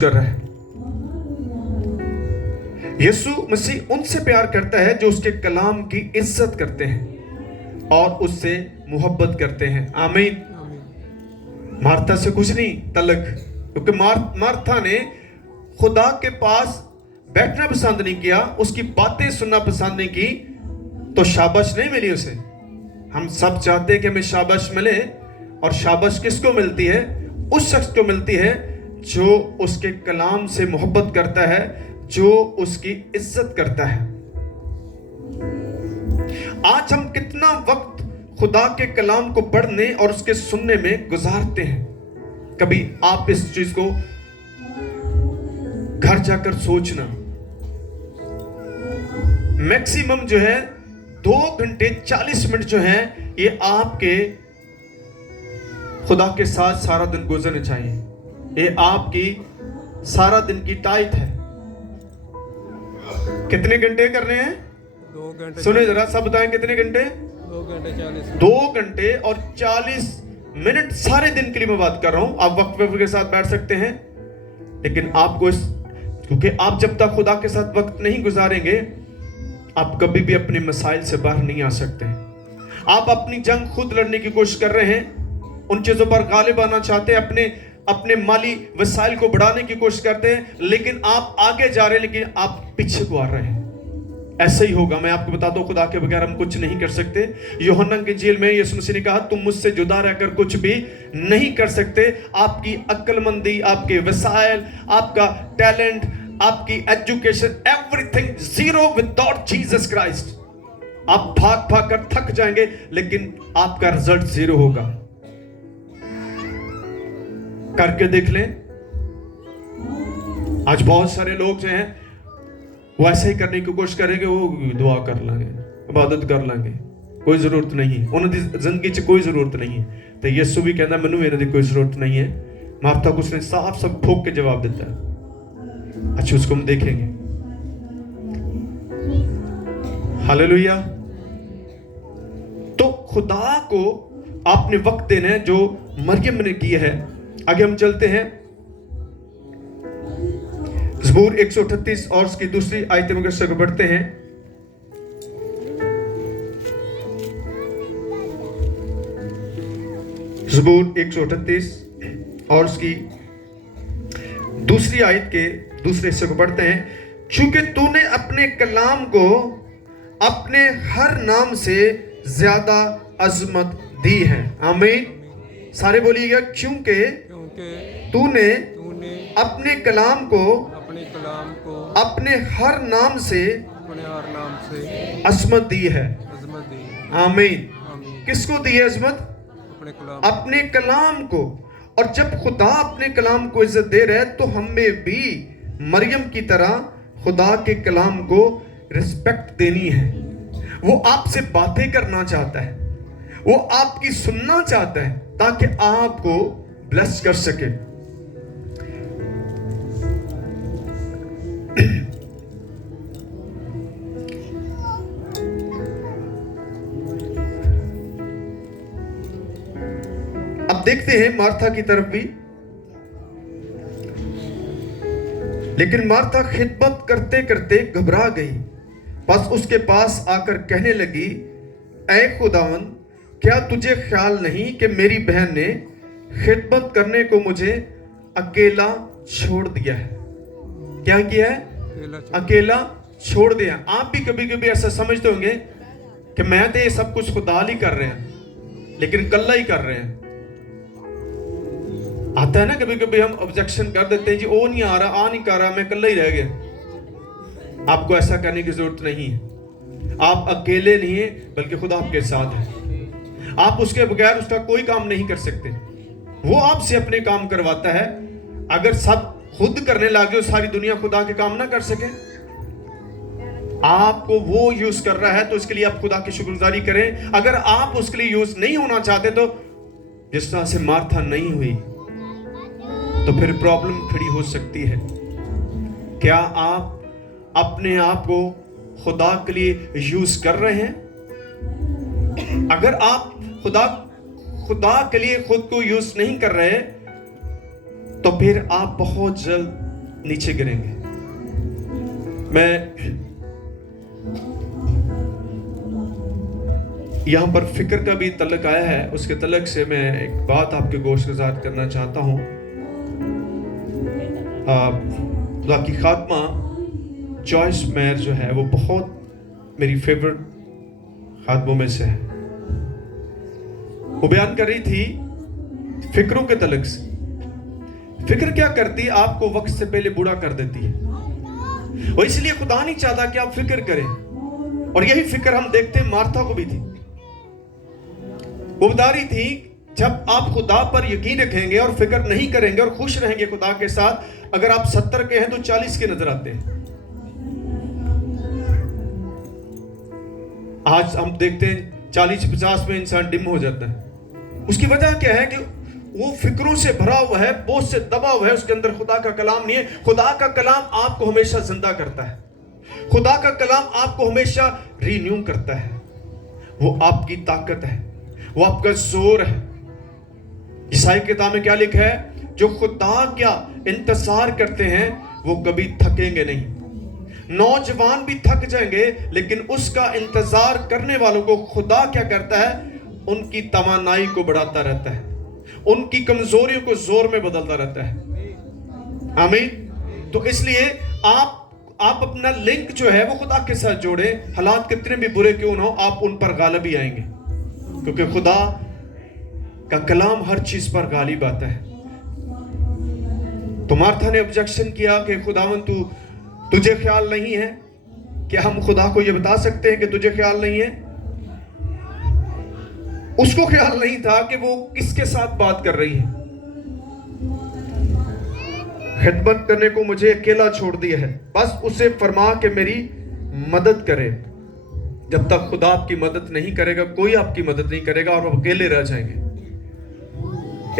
कर रहा है। यीशु मसीह उनसे प्यार करता है जो उसके कलाम की इज्जत करते हैं और उससे मोहब्बत करते हैं। आमीन। मार्था से कुछ नहीं तलक, क्योंकि मार्था ने खुदा के पास बैठना पसंद नहीं किया, उसकी बातें सुनना पसंद नहीं की, तो शाबाश नहीं मिली उसे। हम सब चाहते हैं कि हमें शाबाश मिले, और शाबाश किसको मिलती है? उस शख्स को मिलती है जो उसके कलाम से मोहब्बत करता है, जो उसकी इज्जत करता है। आज हम कितना वक्त खुदा के कलाम को पढ़ने और उसके सुनने में गुजारते हैं? कभी आप इस चीज को घर जाकर सोचना। मैक्सिमम जो है 2 घंटे 40 मिनट जो है, ये आपके खुदा के साथ सारा दिन गुजरने चाहिए। ये आपकी सारा दिन की टाइट है। कितने घंटे करने हैं? 2 घंटे। सुने जरा, सब बताएं कितने घंटे? 2 घंटे 40। 2 घंटे और 40 मिनट सारे दिन के लिए मैं बात कर रहा हूं। आप वक्त के साथ बैठ सकते हैं, लेकिन आपको क्योंकि आप जब तक खुदा के साथ वक्त नहीं गुजारेंगे, आप कभी भी अपने मसाइल से बाहर नहीं आ सकते। आप अपनी जंग खुद लड़ने की कोशिश कर रहे हैं, उन चीजों पर गालिब आना चाहते हैं, अपने माली वसाइल को बढ़ाने की कोशिश करते हैं, लेकिन आप आगे जा रहे हैं, लेकिन आप पीछे को आ रहे हैं। ऐसा ही होगा। मैं आपको बताता हूं, खुदा के बगैर हम कुछ नहीं कर सकते। यूहन्ना की जेल में यीशु मसीह ने कहा, तुम मुझसे जुदा रहकर कुछ भी नहीं कर सकते। आपकी अक्लमंदी, आपके वसाइल, आपका टैलेंट, आपकी education, everything zero without Jesus Christ. आप भाग भाग कर थक जाएंगे, लेकिन आपका रिजल्ट जीरो होगा। करके देख लें। आज बहुत सारे लोग जो हैं वो ऐसे ही करने की कोशिश करेंगे, वो दुआ कर लेंगे, इबादत कर लेंगे, कोई जरूरत नहीं है उन्होंने जिंदगी च कोई जरूरत नहीं है। तो यीशु भी कहता मैनू मेरे दी कोई जरूरत नहीं है। मार्था को उसने साफ सब ठोक के जवाब देता है। अच्छा, उसको हम देखेंगे। हालेलुया। तो खुदा को आपने वक्त देना है जो मरियम ने किया है। आगे हम चलते हैं, ज़बूर 138 और उसकी दूसरी आयत में से बढ़ते हैं। ज़बूर 138 और उसकी दूसरी आयत के दूसरे हिस्से को पढ़ते हैं। क्योंकि तूने अपने कलाम को अपने हर नाम से ज्यादा अजमत दी है। आमीन। सारे बोलिएगा, क्योंकि तूने अपने कलाम को अपने हर नाम से अजमत दी है। आमीन। किसको दी है अजमत? अपने कलाम को। और जब खुदा अपने कलाम को इज्जत दे रहा है, तो हमें भी मरियम की तरह खुदा के कलाम को रिस्पेक्ट देनी है। वो आपसे बातें करना चाहता है, वो आपकी सुनना चाहता है, ताकि आपको ब्लेस कर सके। अब देखते हैं मार्था की तरफ भी। लेकिन मार्था खिदमत करते करते घबरा गई, बस उसके पास आकर कहने लगी, ऐ खुदावंद, क्या तुझे ख्याल नहीं कि मेरी बहन ने खिदमत करने को मुझे अकेला छोड़ दिया है? क्या किया है? अकेला छोड़ दिया। आप भी कभी कभी ऐसा समझते होंगे कि मैं तो ये सब कुछ खुदा ही कर रहे हैं, लेकिन कल्ला ही कर रहे हैं। आता है ना, कभी कभी हम ऑब्जेक्शन कर देते हैं, जी वो नहीं आ रहा, आ नहीं कर रहा, मैं कल्ला ही रह गया। आपको ऐसा करने की जरूरत नहीं है। आप अकेले नहीं है, बल्कि खुदा आपके साथ है। आप उसके बगैर उसका कोई काम नहीं कर सकते। वो आपसे अपने काम करवाता है। अगर सब खुद करने लगे, सारी दुनिया खुदा के काम ना कर सके। आपको वो यूज कर रहा है, तो इसके लिए आप खुदा की शुक्रगुजारी करें। अगर आप उसके लिए यूज नहीं होना चाहते, तो जिस तरह से मार्था नहीं हुई, तो फिर प्रॉब्लम खड़ी हो सकती है। क्या आप अपने आप को खुदा के लिए यूज कर रहे हैं? अगर आप खुदा के लिए खुद को यूज नहीं कर रहे, तो फिर आप बहुत जल्द नीचे गिरेंगे। मैं यहां पर फिक्र का भी तलक आया है, उसके तलक से मैं एक बात आपके गोशगुजार करना चाहता हूं। खुदा की खात्मा जॉयस मेयर जो है वो बहुत मेरी फेवरेट खातमों में से है। वो बयान कर रही थी फिक्रों के तलक से। फिक्र क्या करती है? आपको वक्त से पहले बूढ़ा कर देती है, और इसलिए खुदा नहीं चाहता कि आप फिक्र करें। और यही फिक्र हम देखते हैं मार्था को भी थी। वो बता रही थी जब आप खुदा पर यकीन रखेंगे और फिक्र नहीं करेंगे और खुश रहेंगे खुदा के साथ, अगर आप 70 के हैं तो 40 के नजर आते हैं। आज हम देखते हैं 40-50 में इंसान डिम हो जाता है। उसकी वजह क्या है? कि वो फिक्रों से भरा हुआ है, बोझ से दबा हुआ है, उसके अंदर खुदा का कलाम नहीं है। खुदा का कलाम आपको हमेशा जिंदा करता है। खुदा का कलाम आपको हमेशा रिन्यू करता है। वो आपकी ताकत है, वो आपका जोर है। ईसाई किताब में क्या लिखा है? जो खुदा क्या इंतजार करते हैं वो कभी थकेंगे नहीं। नौजवान भी थक जाएंगे, लेकिन उसका इंतजार करने वालों को खुदा क्या करता है? उनकी तवानाई को बढ़ाता रहता है, उनकी कमजोरियों को जोर में बदलता रहता है। आमीन। तो इसलिए आप अपना लिंक जो है वो खुदा के साथ जोड़े। हालात कितने भी बुरे क्यों ना हो, आप उन पर गालिब ही आएंगे, क्योंकि खुदा का कलाम हर चीज पर गालिब आता है। तो मार्था ने ऑब्जेक्शन किया कि खुदावन तुझे ख्याल नहीं है? क्या हम खुदा को यह बता सकते हैं कि तुझे ख्याल नहीं है? उसको ख्याल नहीं था कि वो किसके साथ बात कर रही है। खिदमत करने को मुझे अकेला छोड़ दिया है, बस उसे फरमा के मेरी मदद करे। जब तक खुदा आपकी मदद नहीं करेगा, कोई आपकी मदद नहीं करेगा और आप अकेले रह जाएंगे।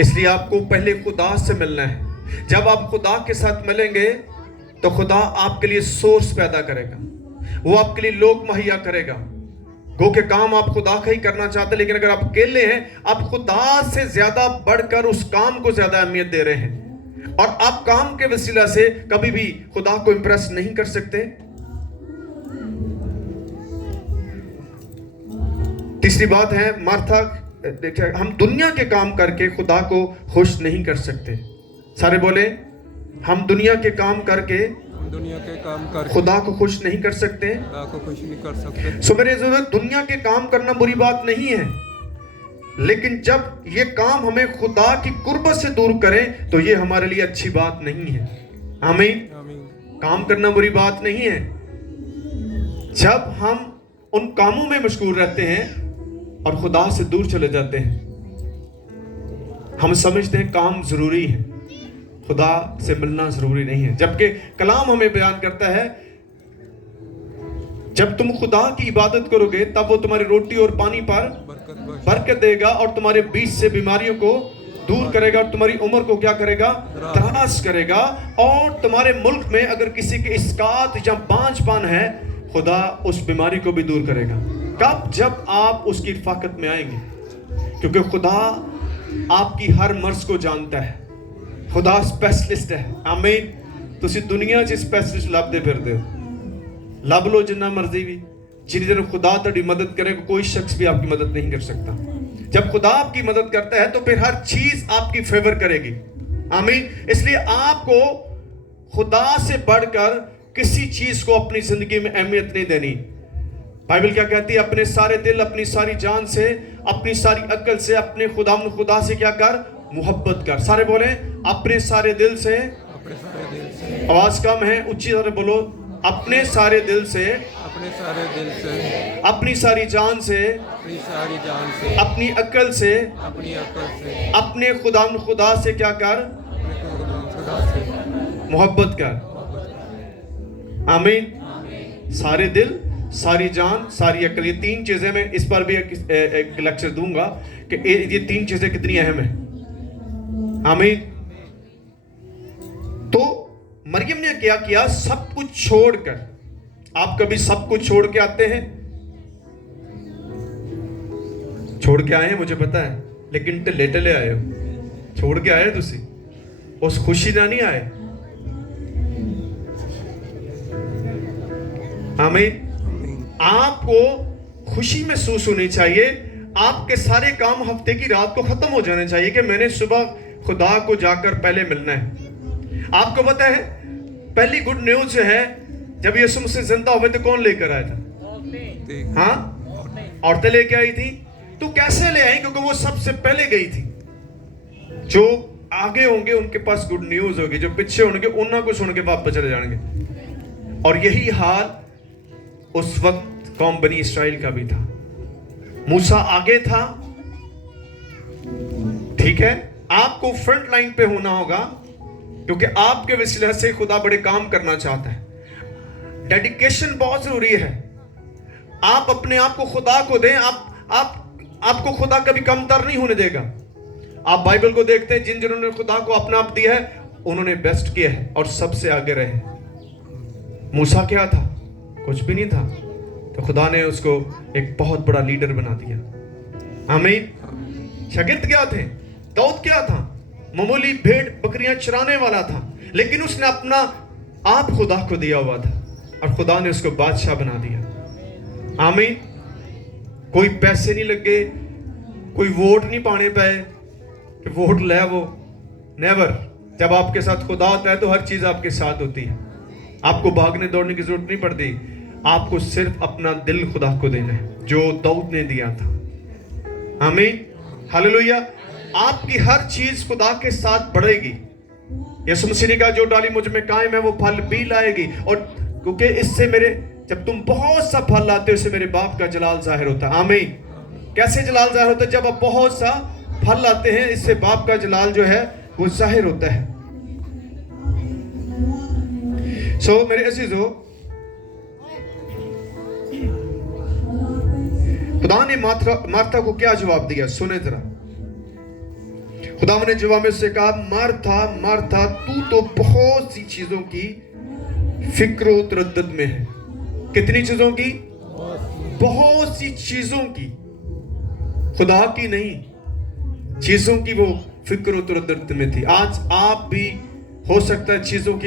इसलिए आपको पहले खुदा से मिलना है। जब आप खुदा के साथ मिलेंगे तो खुदा आपके लिए सोर्स पैदा करेगा, वो आपके लिए लोग मुहैया करेगा। गो के काम आप खुदा का ही करना चाहते हैं, लेकिन अगर आप अकेले हैं, आप खुदा से ज्यादा बढ़कर उस काम को ज्यादा अहमियत दे रहे हैं, और आप काम के वसीला से कभी भी खुदा को इंप्रेस नहीं कर सकते। तीसरी बात है मार्था, देखिए हम दुनिया के काम करके खुदा को खुश नहीं कर सकते। सारे बोले, हम दुनिया के काम करके खुदा को खुश नहीं कर सकते। खुदा को खुश नहीं कर सकते। सो मेरे जरूरत दुनिया के काम करना बुरी बात नहीं है, लेकिन जब ये काम हमें खुदा की कुर्बत से दूर करें तो ये हमारे लिए अच्छी बात नहीं है। आमीन। काम करना बुरी बात नहीं है। जब हम उन कामों में मशगूल रहते हैं और खुदा से दूर चले जाते हैं, हम समझते हैं काम जरूरी है, खुदा से मिलना जरूरी नहीं है। जबकि कलाम हमें बयान करता है जब तुम खुदा की इबादत करोगे तब वो तुम्हारी रोटी और पानी पर बरकत देगा और तुम्हारे बीच से बीमारियों को दूर करेगा और तुम्हारी उम्र को क्या करेगा? दराज करेगा। और तुम्हारे मुल्क में अगर किसी के इस्कात या बांझपन है, खुदा उस बीमारी को भी दूर करेगा। कब? जब आप उसकी रफाकत में आएंगे, क्योंकि खुदा आपकी हर मर्ज को जानता है। खुदा स्पेशलिस्ट है। आमीन। तुसी दुनिया च स्पेशलिस्ट लभदे फिरदे हो, लभ लो जिन्ना मर्जी भी, जिन्नी देर खुदा तुहाडी मदद करेगा कोई शख्स भी आपकी मदद नहीं कर सकता। जब खुदा आपकी मदद करता है तो फिर हर चीज आपकी फेवर करेगी। आमीन। इसलिए आपको खुदा से बढ़कर किसी चीज को अपनी जिंदगी में अहमियत नहीं देनी। बाइबल क्या कहती है? अपने सारे दिल, अपनी सारी जान से, अपनी सारी अक्ल से अपने खुदा से क्या कर? मोहब्बत कर। सारे बोले, अपने सारे दिल से। आवाज कम है, ऊंची तरह बोलो। अपने सारे दिल से, अपने सारे दिल से, अपनी सारी जान से, अपनी सारी जान से, अपनी अक्ल से, अपनी अक्ल से, अपने खुदा से क्या कर? खुदा से मोहब्बत कर। आमीन। सारे दिल, सारी जान, सारी अक्ल, ये तीन चीजें, मैं इस पर भी एक लेक्चर दूंगा कि ये तीन चीजें कितनी अहम है। आमीन। तो मरियम ने क्या किया? सब कुछ छोड़कर। आप कभी सब कुछ छोड़ के आते हैं? छोड़ के आए हैं मुझे पता है, लेकिन ढिले ढिले आए हो। छोड़ के आए तुसी, उस खुशी ना नहीं आए। आमीन। आपको खुशी महसूस होनी चाहिए। आपके सारे काम हफ्ते की रात को खत्म हो जाने चाहिए कि मैंने सुबह खुदा को जाकर पहले मिलना है। आपको पता है पहली गुड न्यूज है, जब यीशु मसीह जिंदा हुए तो कौन लेकर आया था? हाँ, औरतें लेके आई थी। तो कैसे ले आई? क्योंकि वो सबसे पहले गई थी। जो आगे होंगे उनके पास गुड न्यूज होगी, जो पीछे होंगे उन्हें को सुन के वापस चले जाएंगे। और यही हाल उस वक्त कौम बनी इस्राएल का भी था। मूसा आगे था, ठीक है। आपको फ्रंट लाइन पे होना होगा क्योंकि आपके वसीले से खुदा बड़े काम करना चाहता है। डेडिकेशन बहुत जरूरी है। आप अपने आप को खुदा को दें। आपको खुदा कभी कमतर नहीं होने देगा। आप बाइबल को देखते हैं, जिन्होंने खुदा को अपना आप दिया है उन्होंने बेस्ट किया है और सबसे आगे रहे। मूसा क्या था? कुछ भी नहीं था, तो खुदा ने उसको एक बहुत बड़ा लीडर बना दिया। आमीन। शागिर्द क्या थे? दाऊद क्या था? मामूली भेड़ बकरियां चराने वाला था, लेकिन उसने अपना आप खुदा को दिया हुआ था और खुदा ने उसको बादशाह बना दिया। आमीन। कोई पैसे नहीं लगे, कोई वोट नहीं पाने पाए कि वोट ले वो, नेवर। जब आपके साथ खुदा होता है तो हर चीज आपके साथ होती है। आपको भागने दौड़ने की जरूरत नहीं पड़ती। आपको सिर्फ अपना दिल खुदा को देना है, जो दाऊद ने दिया था। आमीन, हालेलुया। आपकी हर चीज खुदा के साथ बढ़ेगी। यीशु मसीह ने कहा, जो डाली मुझ में कायम है वो फल भी लाएगी। और क्योंकि इससे मेरे, जब तुम बहुत सा फल लाते हो, इससे मेरे बाप का जलाल जाहिर होता है। आमीन। कैसे जलाल जाहिर होता है? जब आप बहुत सा फल लाते हैं, इससे बाप का जलाल जो है वो जाहिर होता है। सो मेरे अजीजों, खुदा ने मार्था को क्या जवाब दिया? सुने जरा। खुदा ने जवाब में से कहा, मार्था मार्था, तू तो बहुत सी चीजों की फिक्र व तरद्दुद में है। कितनी चीजों की? बहुत सी चीजों की, खुदा की नहीं, चीजों की वो फिक्र व तरद्दुद में थी। आज आप भी हो सकता है चीजों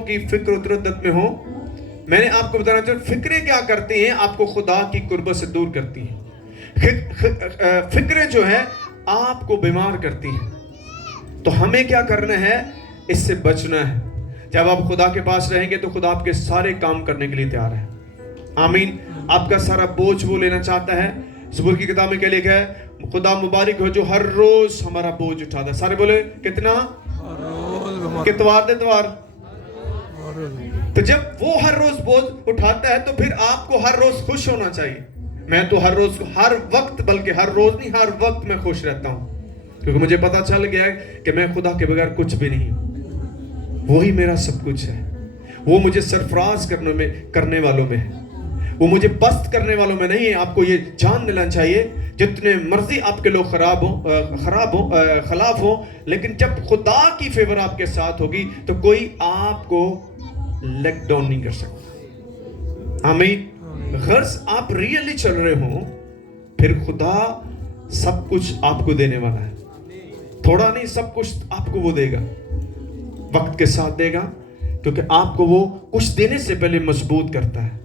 की फिक्र व तरद्दुद में हो। मैंने आपको बताना चाहूँ, फिक्रें क्या करती हैं? आपको खुदा की कुर्बत से दूर करती हैं। फिक्रें जो है आपको बीमार करती हैं। तो हमें क्या करना है? इससे बचना है। जब आप खुदा के पास रहेंगे तो खुदा आपके सारे काम करने के लिए तैयार है। आमीन। आपका सारा बोझ वो लेना चाहता है। ज़बूर की किताब में क्या लिखा है? खुदा मुबारक हो जो हर रोज हमारा बोझ उठाता है। सारे बोले कितना? कितवार दे तवार। तो जब वो हर रोज बोझ उठाता है तो फिर आपको हर रोज खुश होना चाहिए। मैं तो हर रोज, हर वक्त, बल्कि हर रोज नहीं, हर वक्त मैं खुश रहता हूं, क्योंकि मुझे पता चल गया है कि मैं खुदा के बगैर कुछ भी नहीं हूं। वो ही मेरा सब कुछ है। वो मुझे सरफराज करने वालों में है, वो मुझे पस्त करने वालों में नहीं है। आपको ये जान लेना चाहिए, जितने मर्जी आपके लोग खिलाफ हो, लेकिन जब खुदा की फेवर आपके साथ होगी तो कोई आपको लेग डाउन नहीं कर सकता। आमीन। गर्ज आप रियली चल रहे हो, फिर खुदा सब कुछ आपको देने वाला है। थोड़ा नहीं, सब कुछ आपको वो देगा, वक्त के साथ देगा, क्योंकि आपको वो कुछ देने से पहले मजबूत करता है।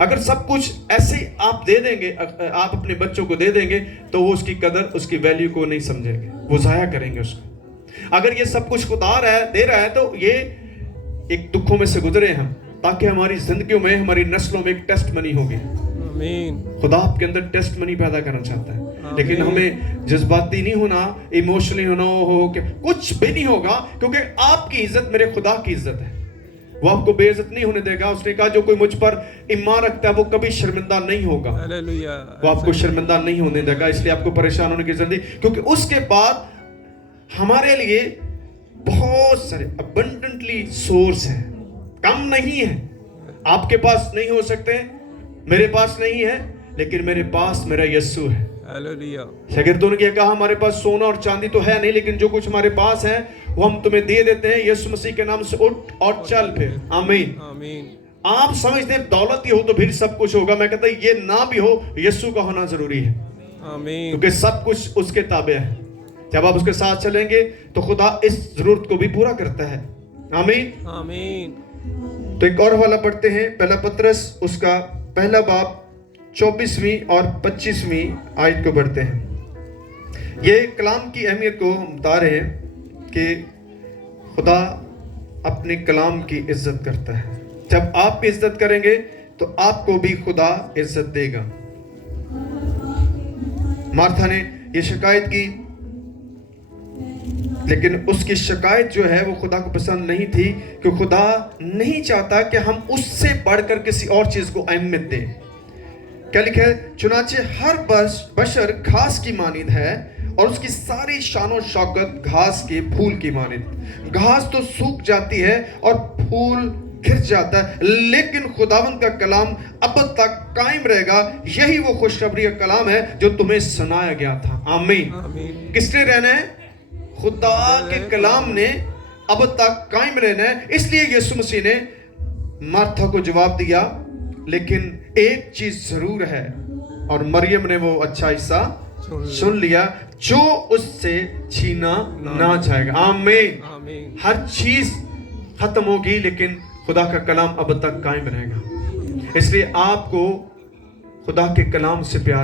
अगर सब कुछ ऐसे आप दे देंगे, आप अपने बच्चों को दे देंगे, तो वो उसकी कदर, उसकी वैल्यू को नहीं समझेंगे, वो जाया करेंगे उसको। अगर ये सब कुछ खुदा दे रहा है तो ये एक दुखों में से गुजरे हम, ताकि हमारी जिंदगियों में, हमारी नस्लों में एक टेस्ट मनी होगी। खुदा आपके अंदर टेस्ट मनी पैदा करना चाहता है, लेकिन हमें जज्बाती नहीं होना, इमोशनली होना हो कि कुछ भी नहीं होगा, क्योंकि आपकी इज्जत मेरे खुदा की इज्जत है। वो आपको बेइज्जत नहीं होने देगा। उसने कहा, जो कोई मुझ पर ईमान रखता है वो कभी शर्मिंदा नहीं होगा। वो आपको शर्मिंदा नहीं होने देगा। इसलिए आपको परेशान होने की जरूरत नहीं, क्योंकि उसके बाद हमारे लिए बहुत सारे अबंडेंटली सोर्स हैं। कम नहीं है, आपके पास नहीं हो सकते, मेरे पास नहीं है, लेकिन मेरे पास मेरा यीशु है। शागिर्दों ने कहा, हमारे पास सोना और चांदी तो है नहीं, लेकिन जो कुछ हमारे पास है वो हम तुम्हें दे देते हैं। यीशु मसीह के नाम से उठ और चल फिर। आमीन। आप समझते हैं दौलत ही हो तो फिर सब कुछ होगा। मैं कहता हूं ये ना भी हो, यीशु का होना जरूरी है, क्योंकि सब कुछ उसके ताबे है। जब आप उसके साथ चलेंगे तो खुदा इस जरूरत को भी पूरा करता है। आमीन। तो एक और हवाला पढ़ते हैं, पहला पतरस उसका पहला बाब 24वीं और 25वीं आयत को पढ़ते हैं। ये कलाम की अहमियत को हम बता रहे हैं कि खुदा अपने कलाम की इज्जत करता है। जब आप इज्जत करेंगे तो आपको भी खुदा इज्जत देगा। मार्था ने ये शिकायत की, लेकिन उसकी शिकायत जो है वो खुदा को पसंद नहीं थी, कि खुदा नहीं चाहता कि हम उससे बढ़कर किसी और चीज को अहमियत दें। क्या लिखा है? चुनाचे हर बशर घास की मानिंद है और उसकी सारी शानो शौकत घास के फूल की मानिंद। घास तो सूख जाती है और फूल गिर जाता है, लेकिन खुदावंद का कलाम अब तक कायम रहेगा। यही वो खुशखबरी का कलाम है जो तुम्हें सुनाया गया था। आमीन। आमीन। किसने रहना है? खुदा के कलाम ने अब तक कायम रहना है। इसलिए यीशु मसीह ने मार्था को जवाब दिया, लेकिन एक चीज जरूर है, और मरियम ने वो अच्छा हिस्सा सुन लिया, जो उससे छीना ना जाएगा। आमीन। आमीन। हर चीज खत्म होगी, लेकिन खुदा का कलाम अब तक कायम रहेगा। इसलिए आपको खुदा के कलाम से प्यार